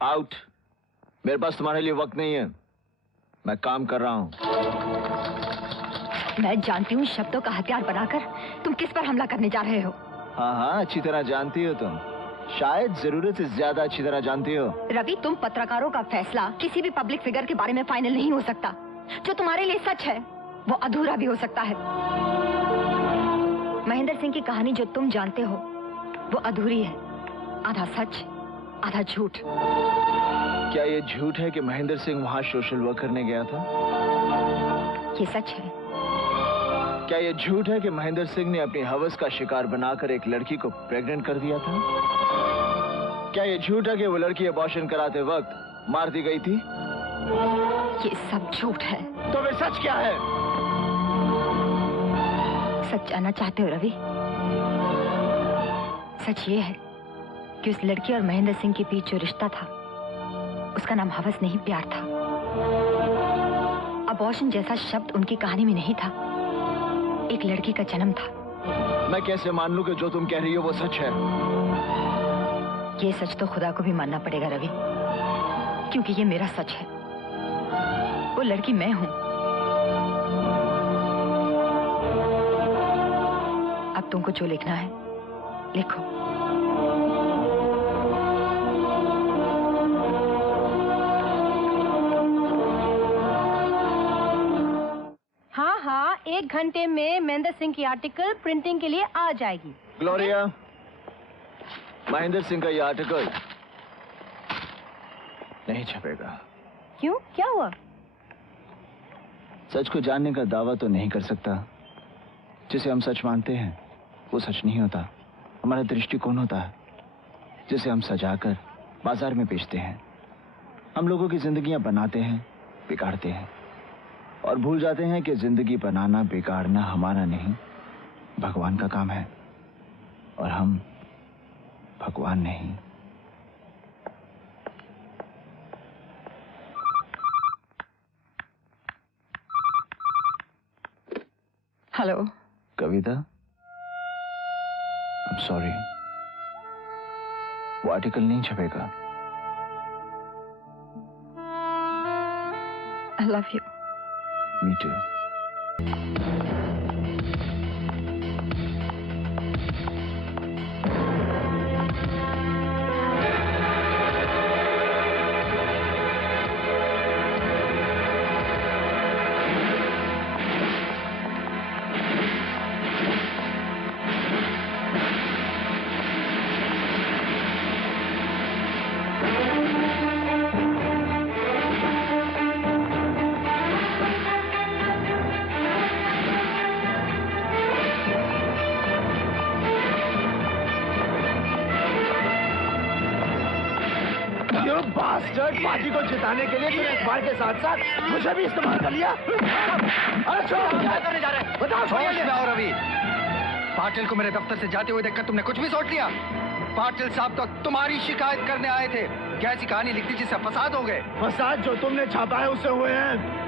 Out. मेरे पास तुम्हारे लिए वक्त नहीं है, मैं काम कर रहा हूं। मैं जानती हूँ शब्दों का हथियार बनाकर तुम किस पर हमला करने जा रहे हो। हाँ, अच्छी तरह जानती हो तुम, शायद जरूरत से ज्यादा अच्छी तरह जानती हो। रवि, तुम पत्रकारों का फैसला किसी भी पब्लिक फिगर के बारे में फाइनल नहीं हो सकता। जो तुम्हारे लिए सच है वो अधूरा भी हो सकता है। महेंद्र सिंह की कहानी जो तुम जानते हो वो अधूरी है, आधा सच आधा झूठ। क्या ये झूठ है कि महेंद्र सिंह वहां सोशल वर्क करने गया था? ये सच है। क्या ये झूठ है कि महेंद्र सिंह ने अपनी हवस का शिकार बनाकर एक लड़की को प्रेग्नेंट कर दिया था? क्या ये झूठ है कि वो लड़की अबॉर्शन कराते वक्त मार दी गई थी? ये सब झूठ है। तो वे सच क्या है? सच जानना चाहते हो रवि? सच ये है कि उस लड़की और महेंद्र सिंह के बीच जो रिश्ता था उसका नाम हवस नहीं, प्यार था। अबॉर्शन जैसा शब्द उनकी कहानी में नहीं था, एक लड़की का जन्म था। मैं कैसे मान लूं कि जो तुम कह रही हो वो सच है? ये सच तो खुदा को भी मानना पड़ेगा रवि, क्योंकि ये मेरा सच है। वो लड़की मैं हूं। अब तुमको जो लिखना है लिखो। हाँ, 1 घंटे में महेंद्र सिंह की आर्टिकल प्रिंटिंग के लिए आ जाएगी। ग्लोरिया, महेंद्र सिंह का ये आर्टिकल नहीं छपेगा। क्यों, क्या हुआ? सच को जानने का दावा तो नहीं कर सकता। जिसे हम सच मानते हैं वो सच नहीं होता, हमारा दृष्टिकोण होता है जिसे हम सजाकर बाजार में बेचते हैं। हम लोगों की जिंदगियां बनाते हैं, बिगाड़ते हैं और भूल जाते हैं कि जिंदगी बनाना बिगाड़ना हमारा नहीं, भगवान का काम है और हम भगवान नहीं। हेलो कविता, I'm sorry, वो आर्टिकल नहीं छपेगा। I love you. Me too. Party को जिताने के लिए तूने अखबार के साथ साथ मुझे भी इस्तेमाल कर लिया। अरे छोड़ो, क्या करने जा रहे हैं? बताओ। होश में आओ रवि। पाटिल को मेरे दफ्तर से जाते हुए देखकर तुमने कुछ भी सोच लिया? पाटिल साहब तो तुम्हारी शिकायत करने आए थे। क्या ऐसी कहानी लिखती जिससे फसाद हो गए? फसाद जो तुमने छापा है उससे हुए हैं,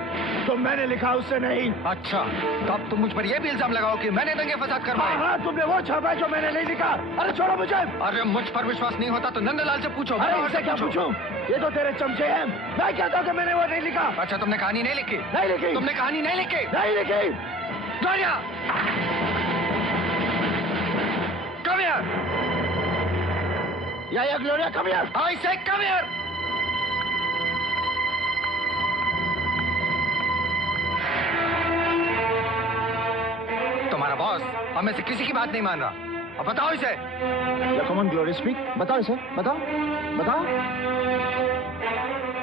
तो मैंने लिखा उससे नहीं। अच्छा, तब तुम मुझ पर यह भी इल्जाम लगाओ कि मैंने दंगे फसाद करवाए। हाँ, तुमने वो छापा जो मैंने नहीं लिखा। अरे छोड़ो मुझे। अरे मुझ पर विश्वास नहीं होता तो नंदलाल से पूछो। अरे इससे क्या पूछूं? ये तो तेरे चमचे हैं। मैं कहता हूँ कि मैंने वो नहीं लिखा। अच्छा, तुमने कहानी नहीं लिखी? नहीं लिखी। तुमने कहानी नहीं लिखी? नहीं लिखी। Gloria, come here. या Gloria, come here. I say come here. तुम्हारा बॉस हमें से किसी की बात नहीं मान रहा। अब बताओ इसे। Come on glory, speak. बताओ इसे, बताओ बताओ।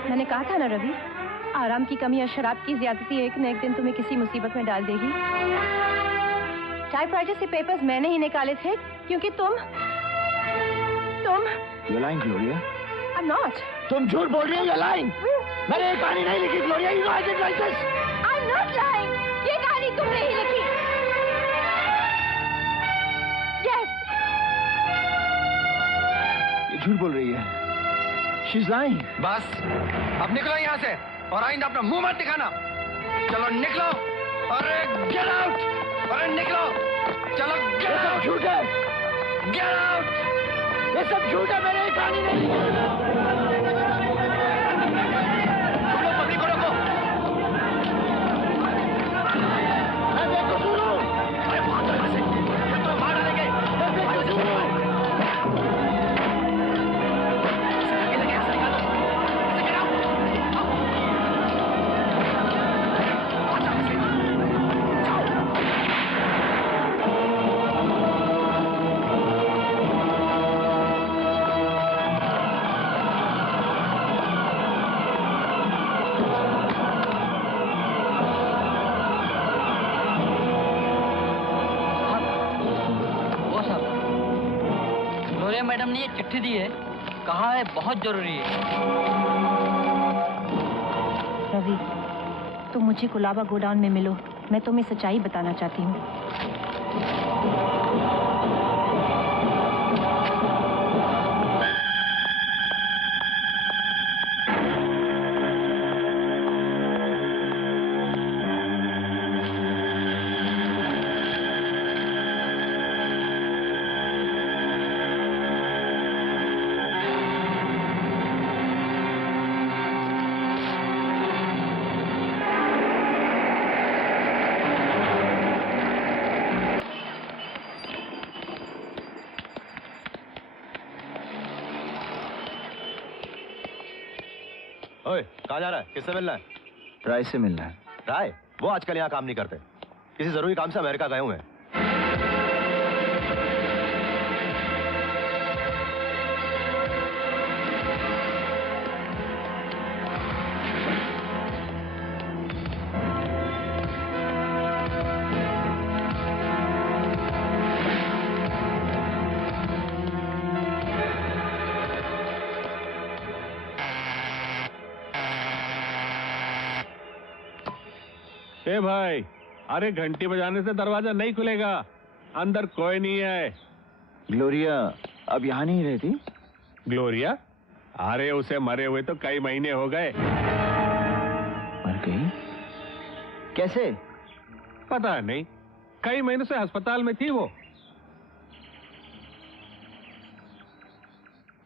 मैंने कहा था ना रवि, आराम की कमी और शराब की ज्यादती एक न एक दिन तुम्हें किसी मुसीबत में डाल देगी। टाइपराइटर से पेपर्स मैंने ही निकाले थे क्योंकि तुम You're lying, Gloria. I'm not. तुम झूठ बोल रही हो। You're lying. मैंने ये कहानी नहीं लिखी, Gloria. You know I didn't write this. I'm not lying. ये कहानी तुमने ही लिखी। Yes. ये झूठ बोल रही है। She's lying. बस, अब निकलो यहाँ से और आइंदा अपना मुंह मत दिखाना। चलो निकलो। अरे get out. अरे निकलो। चलो get out. झूठ है। Get out. ये सब झूठ है, मैंने ये कहानी नहीं लिखी। ग्लोरिया मैडम ने ये चिट्ठी दी है, कहा है बहुत जरूरी है। रवि, तुम मुझे कुलाबा गोडाउन में मिलो, मैं तुम्हें सच्चाई बताना चाहती हूँ। ओए, कहाँ जा रहा है? किससे मिलना है? राय से मिलना है। राय? वो आजकल यहाँ काम नहीं करते, किसी जरूरी काम से अमेरिका गए हुए हैं। ए भाई, अरे घंटी बजाने से दरवाजा नहीं खुलेगा, अंदर कोई नहीं है। ग्लोरिया अब यहाँ नहीं रहती? ग्लोरिया? अरे उसे मरे हुए तो कई महीने हो गए। मर गई? कैसे? पता नहीं, कई महीने से अस्पताल में थी वो।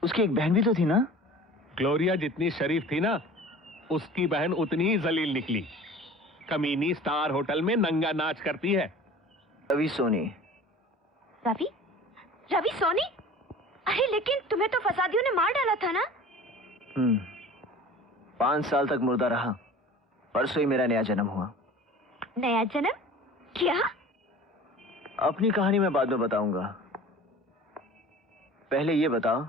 उसकी एक बहन भी तो थी ना? ग्लोरिया जितनी शरीफ थी ना, उसकी बहन उतनी ही जलील निकली। कमीनी स्टार होटल में नंगा नाच करती है। रवि सोनी। रवि? रवि सोनी? अरे लेकिन तुम्हें तो फसादियों ने मार डाला था ना? 5 साल तक मुर्दा रहा, परसों ही मेरा नया जन्म हुआ। नया जन्म? क्या? अपनी कहानी मैं बाद में बताऊंगा, पहले ये बताओ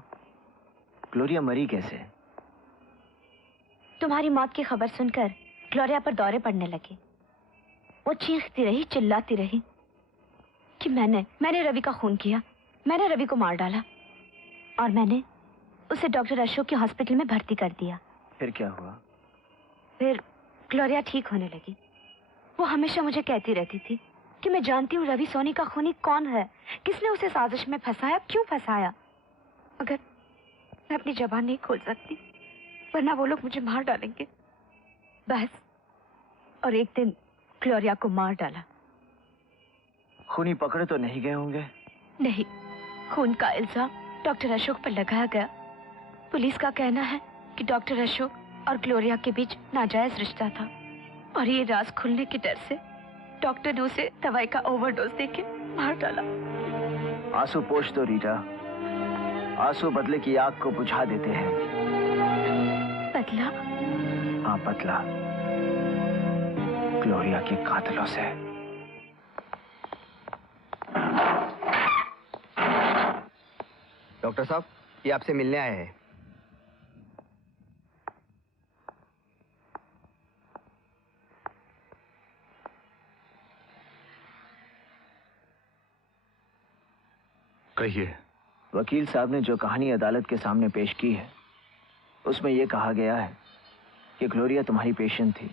ग्लोरिया मरी कैसे? तुम्हारी मौत की खबर सुनकर ग्लोरिया पर दौरे पड़ने लगे। वो चीखती रही, चिल्लाती रही कि मैंने रवि का खून किया, मैंने रवि को मार डाला और मैंने उसे डॉक्टर अशोक के हॉस्पिटल में भर्ती कर दिया। फिर क्या हुआ? फिर ग्लोरिया ठीक होने लगी। वो हमेशा मुझे कहती रहती थी कि मैं जानती हूँ रवि सोनी का खूनी कौन है, किसने उसे साजिश में फंसाया, क्यों फंसाया। मगर मैं अपनी जबान नहीं खोल सकती, वरना वो लोग मुझे मार डालेंगे। बस, और एक दिन ग्लोरिया को मार डाला। खूनी पकड़े तो नहीं गए होंगे? नहीं, खून का इल्जाम डॉक्टर अशोक पर लगाया गया। पुलिस का कहना है कि डॉक्टर अशोक और ग्लोरिया के बीच नाजायज रिश्ता था और ये राज खुलने के डर से डॉक्टर ने उसे दवाई का ओवरडोज देके मार डाला। आंसू पोंछ दो रीटा, आंसू बदले की आग को बुझा देते हैं। बदला? हाँ, बदला ग्लोरिया के कातिलों से। डॉक्टर साहब, ये आपसे मिलने आए हैं। कहिए। वकील साहब ने जो कहानी अदालत के सामने पेश की है, उसमें यह कहा गया है कि ग्लोरिया तुम्हारी पेशेंट थी।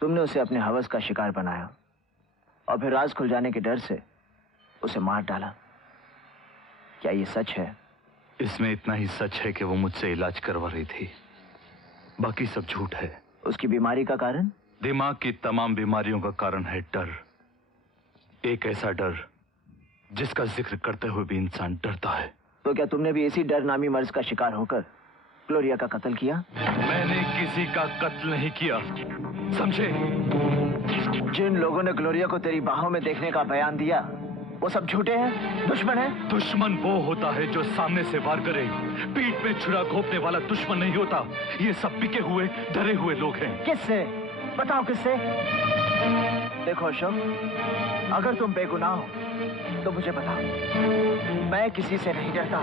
तुमने उसे अपने हवस का शिकार बनाया और फिर राज खुल जाने के डर से उसे मार डाला। क्या ये सच है? इसमें इतना ही सच है कि वो मुझसे इलाज करवा रही थी, बाकी सब झूठ है। उसकी बीमारी का कारण? दिमाग की तमाम बीमारियों का कारण है डर। एक ऐसा डर जिसका जिक्र करते हुए भी इंसान डरता है। तो क्या तुमने भी इसी डर नामी मर्ज का शिकार होकर ग्लोरिया का कत्ल किया? मैंने किसी का कत्ल नहीं किया, समझे? जिन लोगों ने ग्लोरिया को तेरी बाहों में देखने का बयान दिया, वो सब झूठे हैं, दुश्मन हैं? दुश्मन वो होता है जो सामने से वार करे, पीठ में छुरा घोंपने वाला दुश्मन नहीं होता। ये सब बिके हुए, डरे हुए लोग हैं। किससे? बताओ किससे? देखो अशोक, अगर तुम बेगुनाह हो तो मुझे बताओ। मैं किसी से नहीं डरता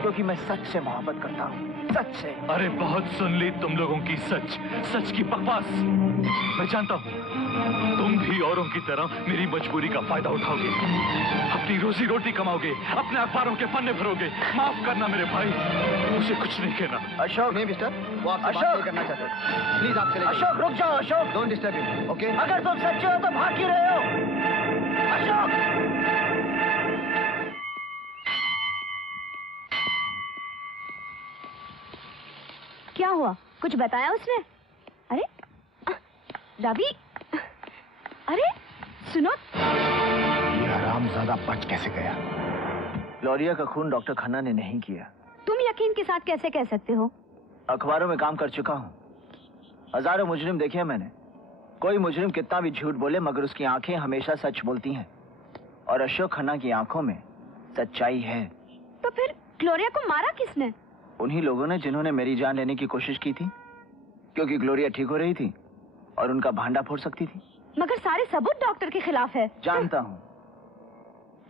क्योंकि मैं सच से मोहब्बत करता हूँ, सच से। अरे बहुत सुन ली तुम लोगों की सच की बकवास। मैं जानता हूँ तुम भी औरों की तरह मेरी मजबूरी का फायदा उठाओगे, अपनी रोजी रोटी कमाओगे, अपने अखबारों के पन्ने भरोगे। माफ करना मेरे भाई, मुझे कुछ नहीं कहना। अशोक, नहीं मिस्टर, वो आपसे बात अशोक! नहीं करना चाहते। प्लीज आप चले जाइए। अशोक रुक जाओ। Ashok, don't disturb him, okay? अगर तुम सच्चे हो तो भाग क्यों रहे हो? अशोक! क्या हुआ? कुछ बताया उसने? अरे रवि, अरे सुनो। ये हरामजादा बच कैसे गया? ग्लोरिया का खून डॉक्टर खन्ना ने नहीं किया। तुम यकीन के साथ कैसे कह सकते हो? अखबारों में काम कर चुका हूँ, हजारों मुजरिम देखे हैं मैंने। कोई मुजरिम कितना भी झूठ बोले मगर उसकी आंखें हमेशा सच बोलती हैं, और अशोक खन्ना की आंखों में सच्चाई है। तो फिर ग्लोरिया को मारा किसने? उन्हीं लोगों ने जिन्होंने मेरी जान लेने की कोशिश की थी, क्योंकि ग्लोरिया ठीक हो रही थी और उनका भांडा फोड़ सकती थी। मगर सारे सबूत डॉक्टर के खिलाफ है। जानता हूँ।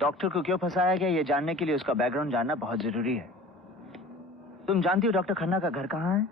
डॉक्टर को क्यों फंसाया गया ये जानने के लिए उसका बैकग्राउंड जानना बहुत जरूरी है। तुम जानती हो डॉक्टर खन्ना का घर कहाँ है?